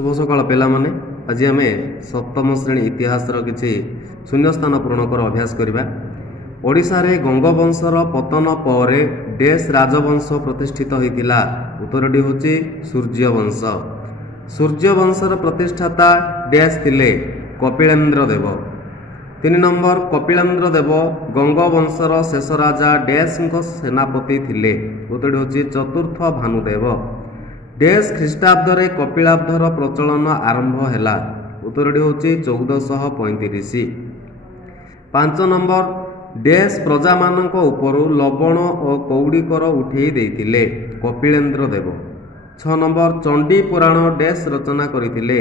शुभ सकाळ पिलामाने आज आम सप्तम श्रेणी इतिहास किसी शून्यस्थान पूरण कर अभ्यास करवा। ओडिशा रे गंगवंशर पतन पर डेस राजवंश प्रतिष्ठित होता। उत्तरटी हूँ सूर्यवंश। सूर्यवंशर प्रतिष्ठाता डेस थिले कपिलेन्द्र देव। 3 नंबर कपिलेन्द्र देव गंगवंशर शेष राजा डेस सेनापति थिले। उत्तरटी हूँ चतुर्थ भानुदेव। डेस ख्रीष्टाब्दे कपिलाब्धर प्रचलन आरंभ है। उत्तरटी हूँ 1435। 5 नंबर डेस प्रजा मानक उपरू लवण और कौड़ी कर उठे देते कपिलेन्द्र देव। 6 नंबर चंडी पुराण डेस रचना करथिले।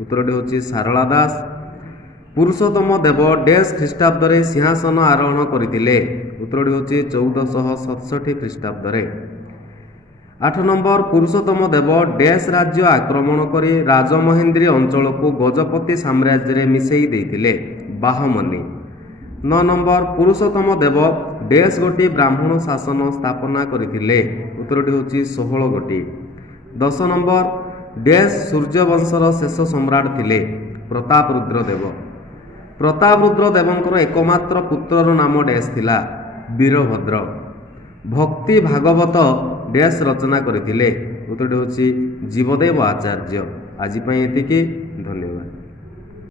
उत्तरटी हूँ सारला दास। पुरुषोत्तम देव डेस ख्रीष्टाब्दे सिंहासन आरोहण करथिले। उत्तरटी हूँ 1467 ख्रीष्टाब्दे। 8 नंबर पुरुषोत्तम देव डेस राज्य आक्रमण करी राजमहेन्द्री अंचल को गजपति साम्राज्य में मिसई देथिले बाहमनी। 9 नंबर पुरुषोत्तम देव डेस गोटी ब्राह्मण शासन स्थापना करथिले। उत्तरटी हूँ 16 गोटी। 10 नंबर डेस सूर्यवंशर शेष सम्राट थिले प्रतापरुद्र देव। प्रतापरुद्र देवंकर एकमात्र पुत्रर नाम डेस थिला वीरभद्र। भक्ति भागवत डेस रचना करथिले। उत्तरटी हूँ जीवदेव आचार्य। आज एतिकी, धन्यवाद।